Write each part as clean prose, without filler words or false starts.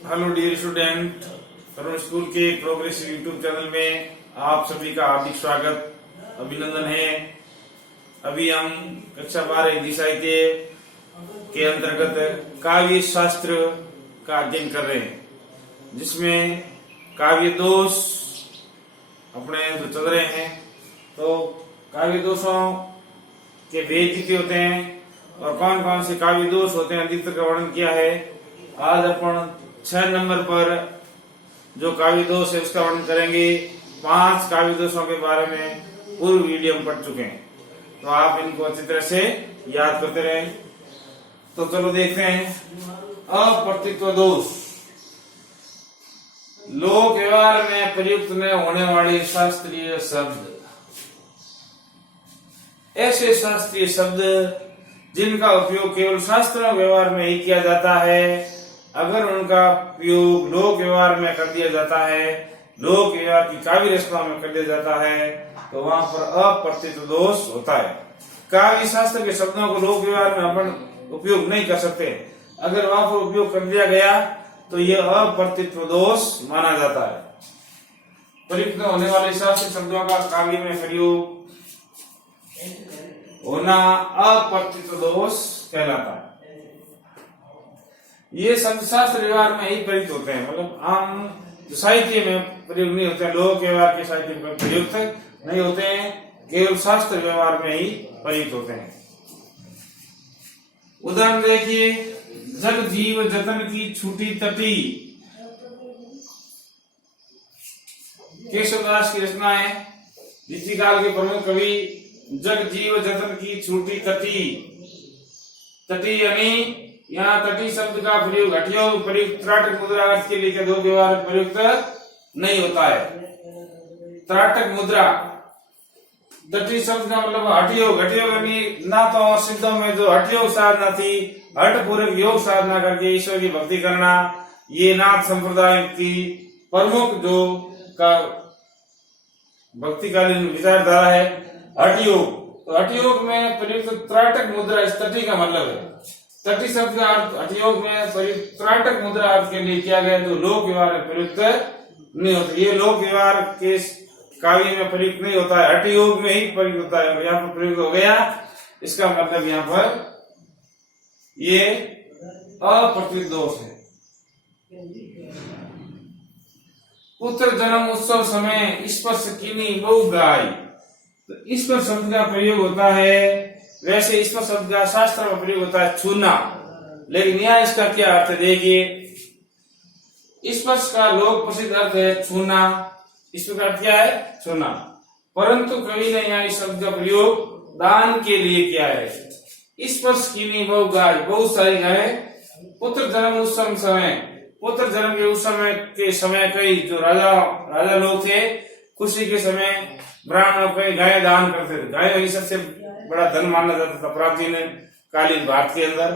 Hello dear student, तरुण school के progressive YouTube channel में आप सभी का हार्दिक स्वागत, अभिनंदन है। अभी हम कक्षा 12 विषय के अंतर्गत काव्य शास्त्र का अध्ययन कर रहे हैं, जिसमें काव्य दोष अपने जो चल रहे हैं। तो काव्य दोषों के भेद कितने होते हैं और कौन कौन से काव्य दोष होते हैं, अधिकतर का वर्णन किया है। आज अपन 6 नंबर पर जो काव्य दोष है उसका वर्णन करेंगे। 5 काव्य दोषों के बारे में पूर्व वीडियो में पढ़ चुके हैं, तो आप इनको अच्छी तरह से याद करते रहें। तो चलो देखते हैं। अप्रतित्व दोष, लोक व्यवहार में प्रयुक्त न होने वाले शास्त्रीय शब्द। ऐसे शास्त्रीय शब्द जिनका उपयोग केवल शास्त्र व्यवहार में ही किया जाता है, अगर उनका उपयोग लोक व्यवहार में कर दिया जाता है, लोक व्यवहार की काव्य रचना में कर दिया जाता है, तो वहां पर अप्रतित्व दोष होता है। काव्य शास्त्र के शब्दों को लोक व्यवहार में अपन उपयोग नहीं कर सकते। अगर वहां पर उपयोग कर दिया गया तो यह अप्रतित्व दोष माना जाता है। प्रयुक्त होने वाले शास्त्रीय शब्दों का काव्य में प्रयोग होना अप्रतित्व दोष कहलाता है। ये शब्द शास्त्र व्यवहार में ही प्रयुक्त होते हैं, मतलब आम साहित्य में प्रयोग नहीं होते हैं, लोक व्यवहार के साहित्य में प्रयुक्त नहीं होते हैं, केवल शास्त्र व्यवहार में ही प्रयुक्त होते हैं। उदाहरण देखिए, जग जीव जतन की छूटी तटी। केशवदास की रचना है। रीतिकाल के प्रमुख कवि जग जीव जतन की छूटी तटी। तटी यानी यहाँ तटी शब्द का प्रयोग हटियो प्रयुक्त त्राटक मुद्रा अर्थ के लिए दो व्यवहार प्रयुक्त नहीं होता है। त्राटक मुद्रा, तटी शब्द का मतलब हटियोग। हटियोग यानी नातों और सिद्धों में जो हठयोग साधना थी, हठ पूर्वक योग साधना करके ईश्वर की भक्ति करना, ये नाथ संप्रदाय की प्रमुख जो का भक्तिकालीन विचारधारा है हठयोग। तो हठयोग में प्रयुक्त त्राटक मुद्रा इस तटी का मतलब है। तटी शब्द का अर्थ हठयोग में प्रयुक्त त्राटक मुद्रा अर्थ के लिए किया गया, तो लोक व्यवहार में प्रयुक्त नहीं होता। ये लोक व्यवहार के काव्य में प्रयुक्त नहीं होता है, हठयोग में ही प्रयुक्त होता है। यहाँ पर प्रयुक्त हो गया, इसका मतलब यहाँ पर ये अप्रतित्व दोष है। पुत्र जन्म उत्सव समय स्पर्श कीनी बहु गाय। तो स्पर्श शब्द का प्रयोग होता है, वैसे स्पर्श शब्द का शास्त्र में प्रयोग होता है छूना, लेकिन यहाँ इसका क्या अर्थ है देखिए। स्पर्श का लोक प्रसिद्ध अर्थ है छूना, इसका अर्थ क्या है छूना, परंतु कवि ने यहाँ इस शब्द का प्रयोग दान के लिए किया है। स्पर्श कीनी बहु गाय, बहुत सारी गायें। पुत्र जन्म उत्सव समय, पुत्र जन्म के उस समय कई जो राजा लोग थे, खुशी के समय ब्राह्मण कई गाय दान करते थे। गाय ही सबसे बड़ा धन माना जाता था प्राचीन कालीन भारत के अंदर।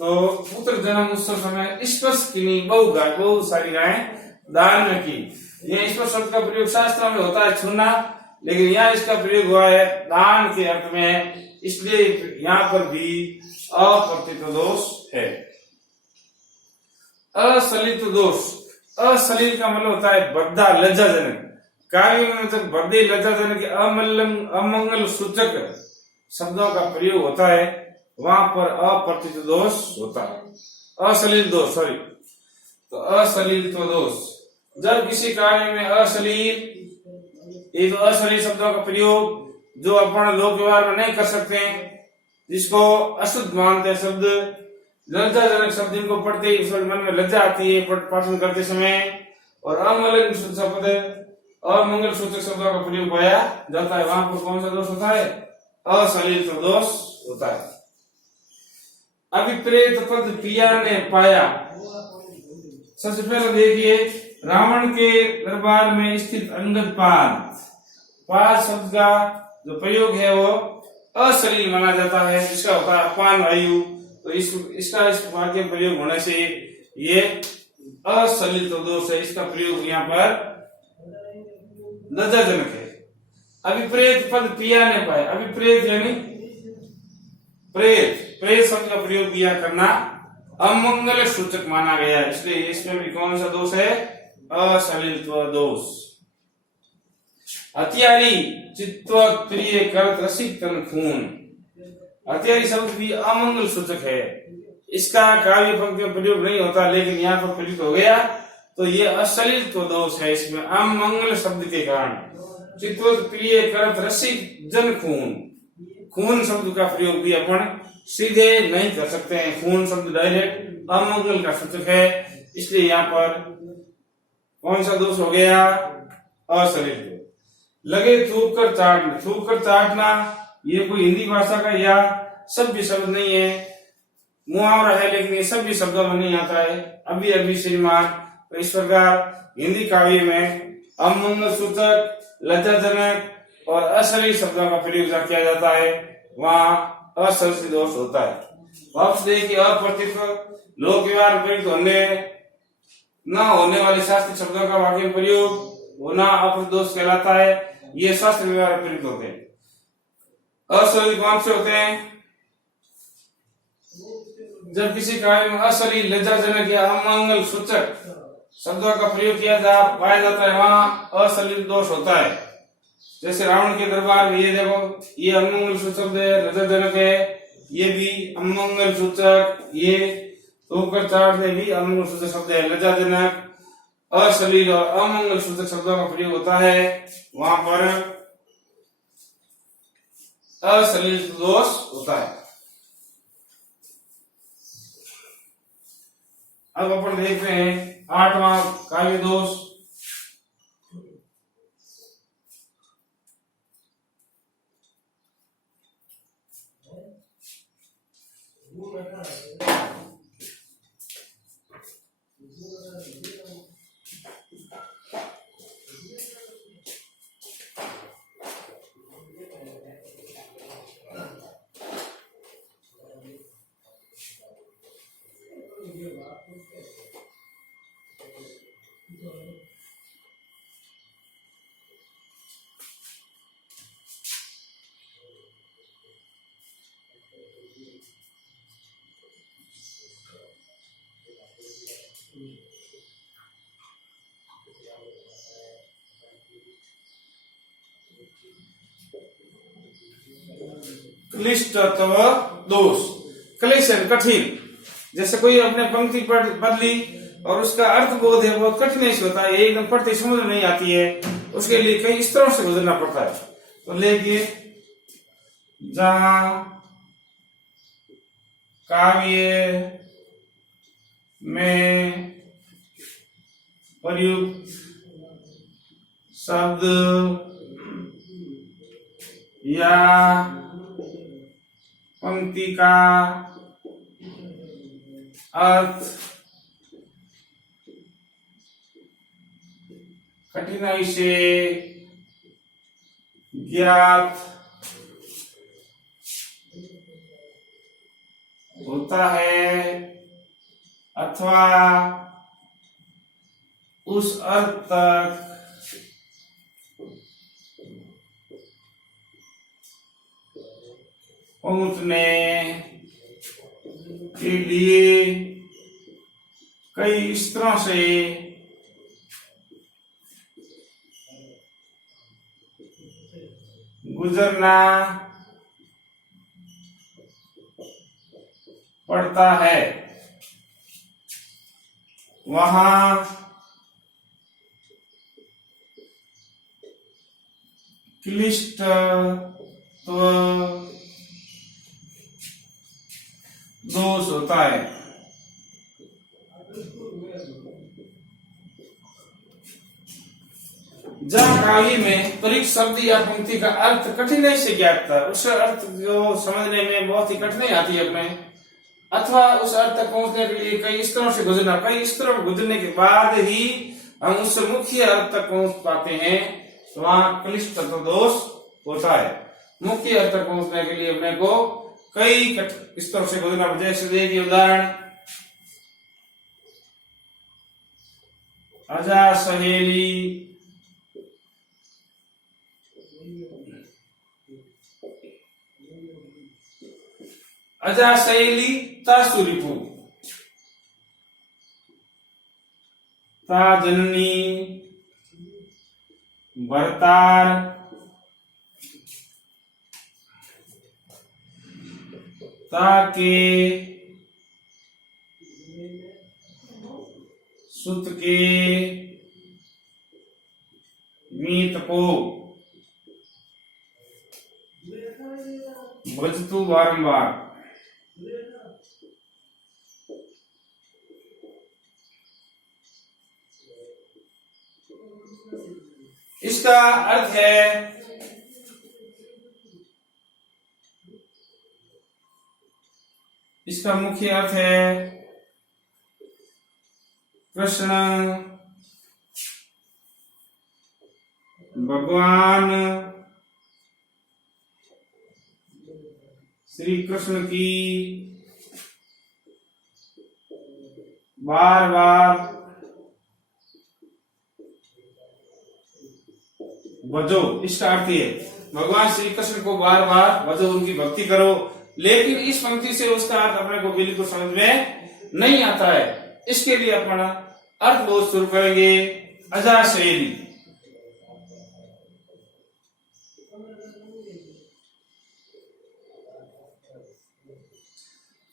तो पुत्र जन्म उत्सव समय स्पर्श कीनी बहु गाय, बहुत सारी गायें दान में की। यह स्पर्श शब्द का प्रयोग शास्त्र में होता है छूना, लेकिन यहाँ इसका प्रयोग हुआ है दान के अर्थ में, इसलिए यहाँ पर भी अप्रतित्व दोष है। असलित दोष, असलिल का मतलब होता है बद्धा लज्जाजनक। काव्य में मतलब बद्धे लज्जाजनक अमंगल सूचक शब्दों का प्रयोग होता है, वहां पर अप्रतित्व दोष होता है। अश्लील दोष, सॉरी, तो अश्लील तो दोष, जब किसी कार्य में अश्लील, ये तो अश्लील शब्दों का प्रयोग जो अपन लोक व्यवहार में नहीं कर सकते हैं, जिसको अशुद्ध मानते हैं शब्द, लज्जाजनक शब्द इनको पढ़ते ही मन में लज्जा आती है पठन करते समय, और अमंगल सूचक शब्दों का प्रयोग पाया जाता है, वहां पर कौन सा दोष होता है अश्लील तो दोष होता है। अभिप्रेत पद पिया ने पाया। सबसे पहले देखिए, रावण के दरबार में स्थित अंगद पाद शब्द का जो प्रयोग है वो अश्लील माना जाता है, जिसका होता है अपान वायु। तो इसका इस वाक्य प्रयोग होने से ये अश्लील तो दोष है, इसका प्रयोग यहाँ पर लज्जाजनक है। अभिप्रेत पद पिया ने पाया, अभिप्रेत यानी प्रेत, प्रेत शब्द का प्रयोग किया करना अमंगल सूचक माना गया, इसलिए इसमें भी कौन सा दोष है? असलिलत्व दोष। हथियारी चित्त प्रिय करत रसिक तन खून, हथियारी शब्द भी अमंगल सूचक है, इसका काव्य पंक्ति में प्रयोग नहीं होता, लेकिन यहाँ पर प्रयुक्त हो गया तो ये अश्लीलत्व दोष है। इसमें अमंगल शब्द के कारण चित्त प्रिय करत रसिक जन खून, खून शब्द का प्रयोग भी अपन सीधे नहीं कर सकते हैं, खून शब्द डायरेक्ट अमंगल का सूचक है, इसलिए यहाँ पर कौन सा दोष हो गया? अश्लील। लगे थूक कर चाटना, थूक कर चाटना ये कोई हिंदी भाषा का या सभ्य शब्द नहीं है, मुहावरा है, लेकिन ये सभ्य शब्दों में नहीं आता है। अभी अभी श्रीमान तो इस प्रकार हिंदी काव्य में अमंगल सूचक, लज्जाजनक और अश्लील शब्दों का प्रयोग किया जाता है, वहां असरसी दोष होता है। वापस देखिए, अप्रतित्व लोक व्यवहार प्रयुक्त होने न होने वाले शास्त्रीय शब्दों का वाक्य में प्रयोग होना अप्रतित्व दोष कहलाता है, ये शास्त्र व्यवहार प्रयुक्त होते हैं। अश्लील कौन से होते हैं? जब किसी काव्य में अश्लील, लज्जाजनक या अमंगल सूचक शब्दों का प्रयोग पाया जाता है, वहां अश्लील दोष होता है। जैसे रावण के दरबार में ये देखो, ये अमंगल सूचक है, लज्जाजनक है, ये भी अमंगल सूचक, ये थूकर चाट में भी अमंगल सूचक शब्द है, लज्जाजनक, अश्लील और अमंगल सूचक शब्दों का प्रयोग होता है, वहां पर अश्लील दोष होता है। अब अपन देखते हैं 8वां काव्य दोष। क्लिष्टत्व दोष, क्लिष्ट कठिन, जैसे कोई अपने पंक्ति बदली और उसका अर्थ बोध है बहुत कठिन से होता है, एकदम पढ़ते समझ में नहीं आती है, उसके लिए कई स्तरों से गुजरना पड़ता है। तो लेकिन जहां काव्य में प्रयुक्त शब्द या पंक्ति का अर्थ कठिनाई से ज्ञात होता है अथवा उस अर्थ तक पहुंचने के लिए कई स्तरों से गुजरना पड़ता है, वहां क्लिष्टत्व दोष होता है। जहां काव्य में प्रयुक्त शब्द या पंक्ति का अर्थ कठिनाई से ज्ञात था, उस अर्थ जो समझने में बहुत ही कठिनाई आती है अपने, अथवा उस अर्थ तक पहुंचने के लिए कई स्तरों से गुजरना, कई स्तरों में गुजरने के बाद ही हम उस मुख्य अर्थ तक पहुंच पाते हैं, तो वहां क्लिष्टत्व दोष होता है। मुख्य अर्थ तक पहुंचने के लिए अपने को कई स्तरों से गुजरना पड़ता है। जैसे देखिए उदाहरण, अजा सहेली, अजा शैली तासुरिपु, ता जननी भरतार ताके सुत के मीत को भजतु बारंबार। इसका अर्थ है इसका मुख्य अर्थ है कृष्ण भगवान श्री कृष्ण की बार बार भजो। इसका अर्थ है भगवान श्री कृष्ण को बार बार भजो, उनकी भक्ति करो। लेकिन इस पंक्ति से उसका अर्थ अपने को बिल्कुल समझ में नहीं आता है। इसके लिए अपना अर्थ बोध शुरू करेंगे। अजाशयली,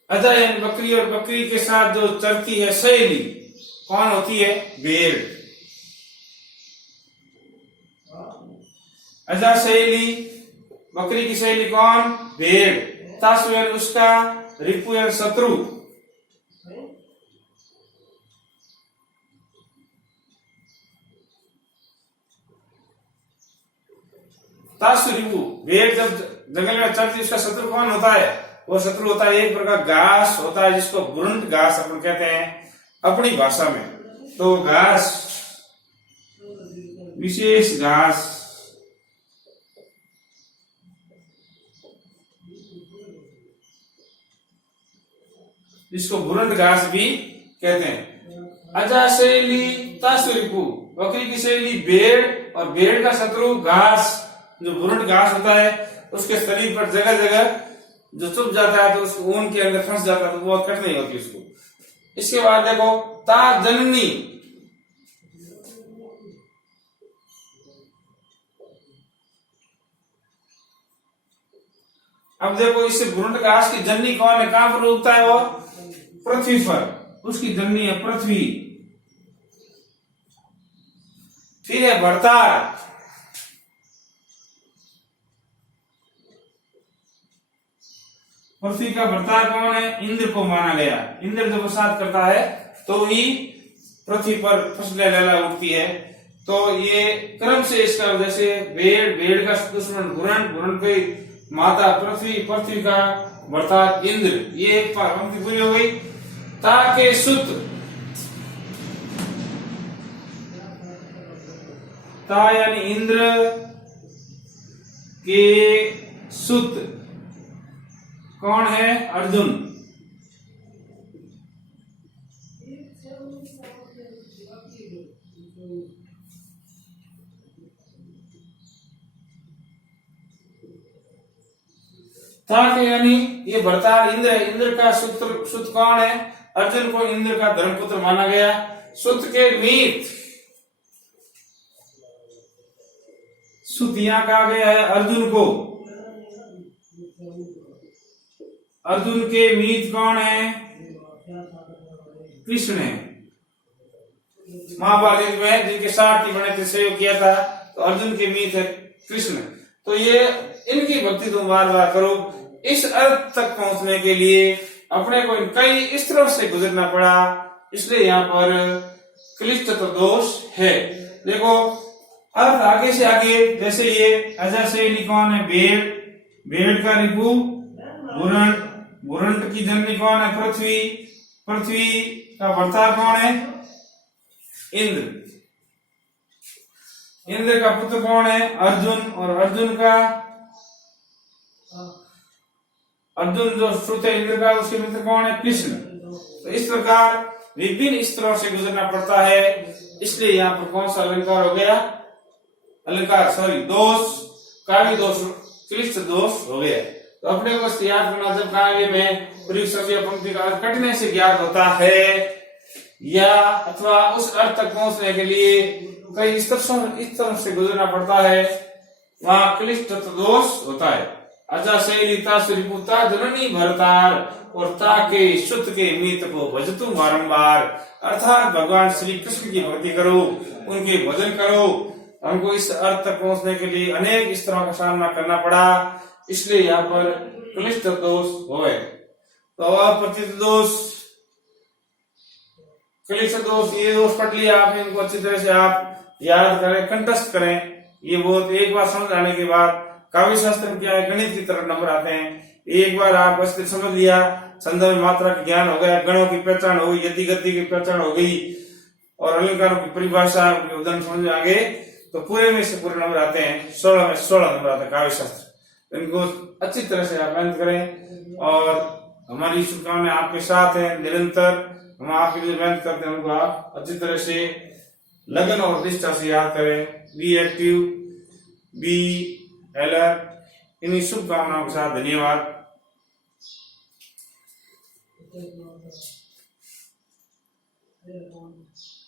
अजा यानी बकरी, और बकरी के साथ जो चरती है शैली कौन होती है? भेड़। अजा शैली, बकरी की शैली कौन? भेड़। तासु यानी उसका, रिपु यानी शत्रु। तासु रिपु, भेड़ जब जंगल में चलती है उसका शत्रु कौन होता है? वो शत्रु होता है एक प्रकार घास होता है जिसको बुरंट घास अपन कहते हैं अपनी भाषा में। तो घास, विशेष घास, जिसको बुरंट घास भी कहते हैं। अजा शैली तासु रिपु, बकरी की शैली भेड़, और भेड़ का शत्रु घास, जो बुरंट घास होता है उसके शरीर पर जगह जगह जो चुभ जाता है तो उसको ऊन के अंदर फंस जाता है तो बहुत कट नहीं होती उसको। इसके बाद देखो ता जननी, अब देखो इससे बुरंट घास की जननी कौन है? कहां पर उगता है वो? पृथ्वी पर, उसकी जननी है पृथ्वी। फिर है भरतार, पृथ्वी का भरतार कौन है? इंद्र को माना गया। इंद्र जब बरसात करता है तो ही पृथ्वी पर फसलें लहला उठती है। तो ये क्रम से इसका, जैसे भेड़, भेड़ का दुश्मन बुरंट, बुरंट की माता पृथ्वी, पृथ्वी का भरतार इंद्र। ये एक पंक्ति पूरी हो गई। ताके सुत, ता यानी इंद्र के सुत कौन है? अर्जुन। ताके यानी ये भरतार इंद्र है। इंद्र का सुत कौन है? अर्जुन को इंद्र का धर्मपुत्र माना गया। सुत के मीत, सुत यहां कहा गया है अर्जुन को। अर्जुन के मीत कौन है? कृष्ण है। महाभारत में जिनके साथ बने थे, सहयोग किया था, तो अर्जुन के मीत है कृष्ण। तो ये इनकी भक्ति तुम बार बार करो। इस अर्थ तक पहुंचने के लिए अपने को कई स्तरों से गुजरना पड़ा, इसलिए यहाँ पर क्लिष्ट दोष है। देखो अर्थ आगे से आगे, जैसे ये अजा शैली कौन है? भेड़, भेड़ का रिपु बुरंट, बुरंट की जननी कौन है? पृथ्वी, पृथ्वी का भरतार कौन है? इंद्र, इंद्र का पुत्र कौन है? अर्जुन, और अर्जुन का, अर्जुन जो श्रुत है इंद्र का, उसके मित्र कौन है? कृष्ण। तो इस प्रकार विभिन्न स्तरों से गुजरना पड़ता है। इसलिए यहाँ पर कौन सा अलंकार हो गया? अलंकार दोष, काव्य दोष, क्लिष्ट दोष हो गया। तो अपने को याद करना, जब काव्य में प्रयुक्त शब्द या पंक्ति का अर्थ कठिनाई से ज्ञात होता है, या अथवा उस अर्थ तक पहुंचने के लिए कई इस तरफ से गुजरना पड़ता है, वहां क्लिष्ट दोष होता है। अजा शैलिता सुरिपुता जननी भरतार और ताके सुत के मीत को भजतु बारंबार, अर्थात भगवान श्री कृष्ण की भक्ति करो, उनके भजन करो। हमको इस अर्थ तक पहुंचने के लिए अनेक इस तरह का सामना करना पड़ा, इसलिए यहाँ पर क्लिष्ट दोष होए। तो अपतित दोष, क्लिष्ट दोष, ये दोष पढ़ लिया आपने, इनको अच्छी तरह से आप याद करें, कंठस्थ करें। ये बहुत एक बार समझ आने के बाद काव्य शास्त्र में क्या है, गणित की तरफ नंबर आते हैं। एक बार आप अस्तित्व समझ लिया, छंद में मात्रा का ज्ञान हो गया, गणों की पहचान हो गई, यति गति की पहचान हो गई और अलंकारों की परिभाषा उदाहरण समझ में आ गए, तो पूरे में से पूरे नंबर आते हैं। 16 में 16 नंबर आते हैं काव्य शास्त्र। इनको अच्छी तरह से आप मेहनत करें और हमारी शुभकामनाएं आपके साथ है। निरंतर हम आपके लिए मेहनत करते हैं, उनको आप अच्छी तरह से लगन और निष्ठा से याद करें। Be active, be alert. इन्हीं शुभकामनाओं के साथ धन्यवाद। Okay.